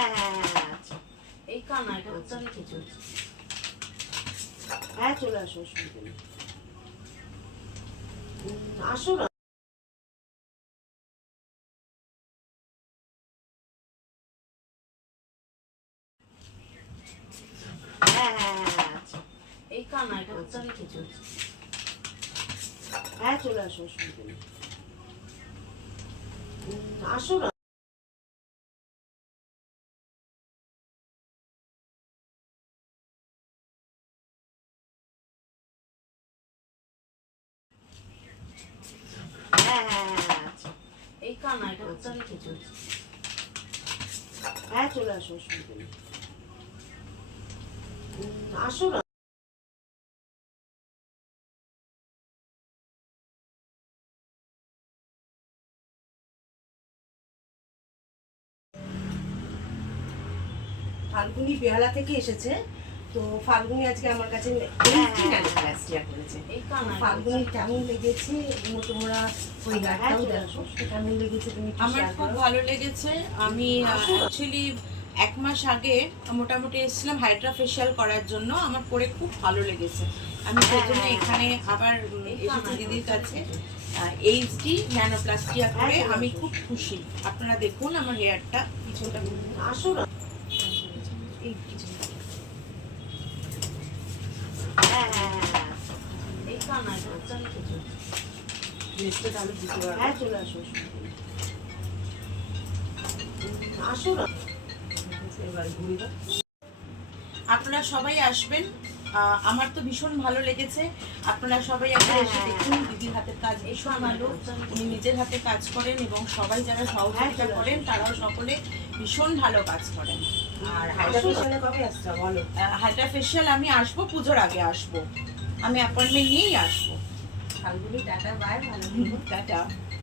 হ্যাঁ হ্যাঁ হ্যাঁ আচ্ছা এই কানা এটা হচ্ছে রেখে চলছে হ্যাঁ চলে আসো অসুবিধা নেই আসো না হ্যাঁ হ্যাঁ হ্যাঁ আচ্ছা এই কানা এটা হচ্ছে রেখে চলছে হ্যাঁ চলে আসো অসুবিধা নেই আসো না হ্যাঁ হ্যাঁ হ্যাঁ আচ্ছা এই কানা এটা হচ্ছে রেখে চলছে হ্যাঁ চলে আসো অসুবিধা নেই আসো না ফাল্গুনি বেহালা থেকে এসেছে তো ফাল্গুনি আজকে আমার কাছে করেছে ফাল্গুনি কেমন লেগেছে তোমরা ওই গানটাও দেখো কেমন লেগেছে তুমি আমার খুব ভালো লেগেছে। আমি অ্যাকচুয়ালি 1 মাস আগে মোটামুটি এসেছিলাম হাইড্রা ফেশিয়াল করার জন্য, আমার পরে খুব ভালো লেগেছে। আমি সেই জন্য এখানে আবার এসেছি দিদির কাছে এইচডি ন্যানোপ্লাস্টিয়া করে। আমি খুব খুশি। আপনারা দেখুন আমার হেয়ারটা কিছুটা আসো না এই হ্যাঁ হ্যাঁ হ্যাঁ এই কানা এটা হচ্ছে রেখে চলছে হ্যাঁ চলে আসো আসো না আপনারা সবাই আসবেন। আমার তো ভীষণ ভালো লেগেছে। আপনারা সবাই একবার এসে দেখুন। দিদির হাতের কাজ ভীষণ ভালো, উনি নিজের হাতে কাজ করেন এবং সবাই যারা সহযোগিতা করেন তারাও সকলে ভীষণ ভালো কাজ করেন। আর হাইড্রা ফেশিয়াল আমি আসবো, পুজোর আগে আসবো, আমি অ্যাপয়েন্টমেন্ট নিয়েই আসবো। টাটা বাই, ভালো টাটা।